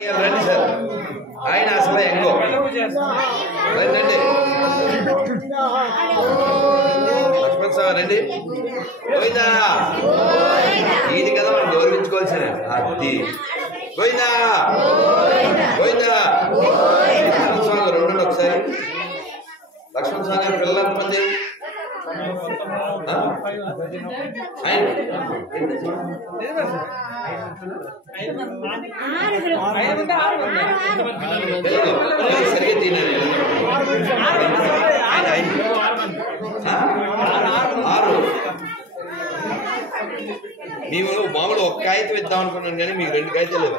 రండి సార్, ఆయన అసలు ఎంగో రండి లక్ష్మణ్ సార్ రండి. పోయిందా ఇది కదా మనం గౌరవించుకోవాల్సిన అది. పోయిందా పోయిందా లక్ష్మణ్ స్వామి రెండు ఒకసారి. లక్ష్మణ్ స్వామి గారి పిల్లలు ఎంతమంది? సరిగ్గా తినాలి. 6. మేము మామూలు ఒక కాగితం ఇద్దాం అనుకున్నాను కానీ మీకు 2 కాగితాలు లేవు.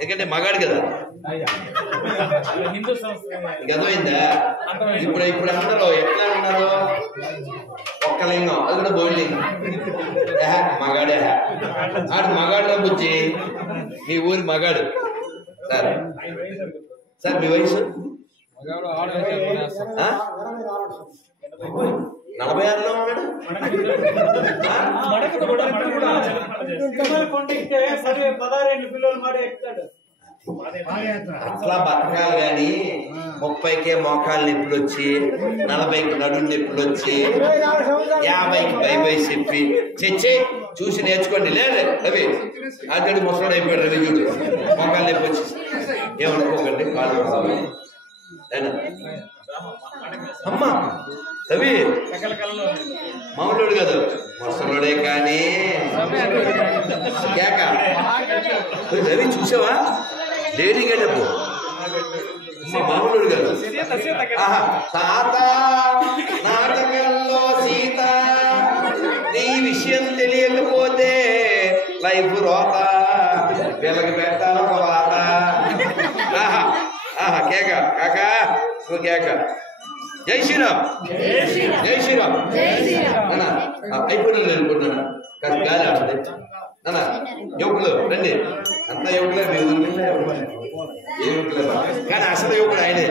ఎందుకంటే మగాడు కదా. అర్థమైందా? ఇప్పుడు అందరూ ఎట్లా ఉన్నారు? ఒక్క లింగం, అది కూడా బోల్లింగం. మగాడే ఆడు మగాడుగా బుజ్జి, మీ ఊరి మగాడు. సార్ సార్ మీ వయసు 46లో ఉన్నాడు. అట్లా బతకాలి కానీ 30కే మోకాలు నొప్పులు వచ్చి, 40కి నడుము నొప్పులు వచ్చి, 50కి బై చెప్పి చెచ్చి చూసి నేర్చుకోండి. లేదు రవి ఆల్రెడీ ముసలాడు అయిపోయాడు. రవి చూడు మోకాలు నొప్పి వచ్చి ఏమనుకోకండి. కాళ్ళు అమ్మా రవి మామూలుడు కాదు, ముసలుడే కానీ కేక. రవి చూసావా లేడీ గడపు మామూలుడు కాదు. తాత నాటకంలో సీత, నీ విషయం తెలియకపోతే లైఫ్ రోత, పిల్లకి పెట్టాలొక వాత. కేక కాక నువ్వు కేక. జై శ్రీరామ్ జై శ్రీరామ్. అయిపోయినా అనుకుంటున్నాను కాదు గాలి ఆడుతుంది. నాన్న యువకులు రండి, అంతా యువకులే. మీ ఊరిలో ఏ యువకులే కానీ అసలు యువకుడు ఆయనే.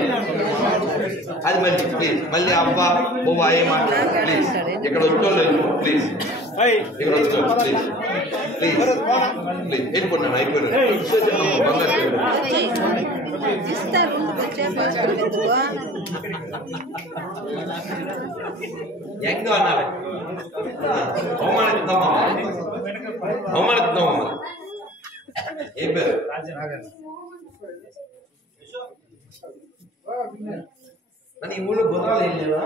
అది మంచి ప్లీజ్. మళ్ళీ అబ్బా బొబ్బా ఏం మాట్లాడు ప్లీజ్. ఇక్కడ వచ్చోళ్ళు ప్లీజ్, ఇక్కడ వచ్చో ప్లీజ్ ప్లీజ్ ప్లీజ్. వెళ్ళిపోతున్నాను అయిపోయినా. ఎంగ అన్నారు అవమానిస్తున్నామా అవమానిస్తున్నామా. ఏం పేరు? ఈ ఊళ్ళో గుర్రాలు ఏం లేవా?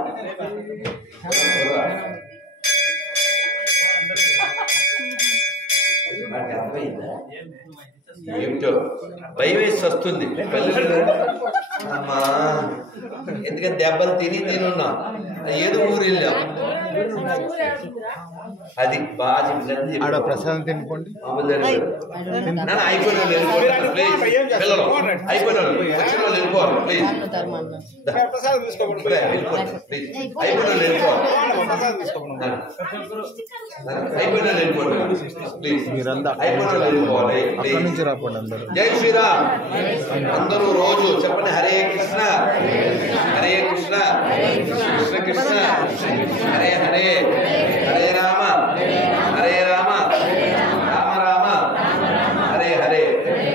నాకు అర్థమైందా ఏమిటో భయం వేసి వస్తుంది. అమ్మా ఎందుకంటే దెబ్బలు తిని తినున్నా ఏదో ఊరు వెళ్ళాం. అది బాగా ప్రసాదం తినుకోండి. అయిపోయిన పిల్లలు అయిపోయిన వచ్చిన వాళ్ళు వెళ్ళిపోవాలి ప్లీజ్. అయిపోయిన వెళ్ళిపోవాలి అయిపోయిన వెళ్ళిపోండి ప్లీజ్. అయిపోయిన వెళ్ళిపోవాలి ప్లీజ్. జై శ్రీరామ్. అందరూ రోజు చెప్పండి హరే కృష్ణ హరే కృష్ణ కృష్ణ కృష్ణ హరే హరే హరే రామ హరే రామ రామ రామ హరే హరే.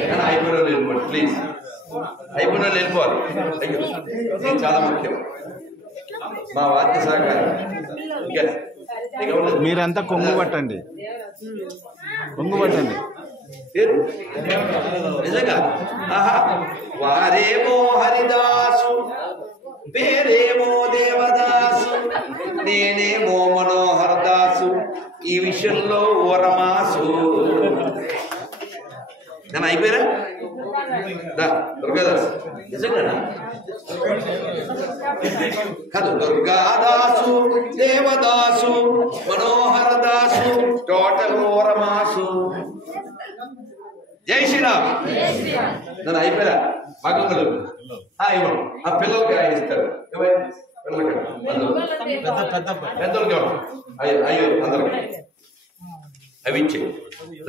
కానీ అయిపోయిన వెళ్ళిపోండి ప్లీజ్. అయిపోయిన వెళ్ళిపోవాలి. అయ్యో ఇది చాలా ముఖ్యం. మా వాద్య సహకారం. మీరంతా కొంగు పట్టండి, కొంగు పట్టండి. నిజంగా వారేమో హరిదాసు, పేరేమో దేవదాసు, నేనేమో మనోహర్ దాసు, ఈ విషయంలో ఓరమాసు. నేను అయిపోయారా? దుర్గాదాసు నిజంగా కాదు. దుర్గాదాసు దేవదాసు మనోహర దాసు టోటల్ ఓరమాసు. జై శ్రీరామ్. నన్ను అయిపోయారా? మగలు ఇవ్వడం ఆ పిల్లలకి ఆయన ఇస్తారు. పిల్లలకి పెద్దలకి ఇవ్వడం. అయ్యో అందరికి అవి ఇచ్చే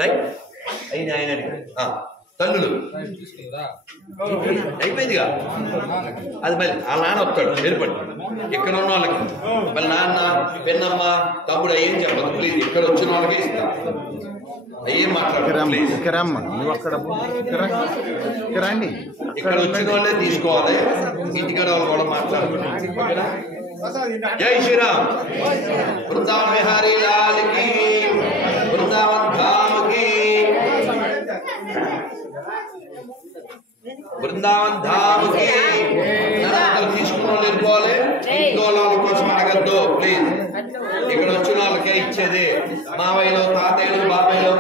రైట్ అయిన ఆయన తల్లులు అయిపోయిందిగా. అది మళ్ళీ వాళ్ళ నాన్న వస్తాడు ఏర్పడి ఇక్కడ ఉన్న వాళ్ళకి. మళ్ళీ నాన్న పెన్నమ్మ తమ్ముడు ఏం చెప్పదు ప్లీజ్. ఇక్కడ వచ్చిన వాళ్ళకే ఇస్తా. ఏం మాట్లాడు ప్లీజ్. ఇక్కడ అమ్మ నువ్వు అక్కడ ఇక్కడ రండి. ఇక్కడ వచ్చిన వాళ్ళే తీసుకోవాలి, ఇంటికాడ వాళ్ళు కూడా మాట్లాడుకోండి. జై శ్రీరామ్. వృందావన్ విహారీ లాల్ కి, వృందావన్ ధామ్ కి, వృందావన్ ధామ్ కి. తీసుకున్న వాళ్ళు వెళ్ళిపోవాలి, ఇంకో వాళ్ళ కోసం అడగద్దు ప్లీజ్. ఇక్కడ వచ్చిన వాళ్ళకే ఇచ్చేది. మావయ్యలు, తాతయ్యలు, బాబాయ్లు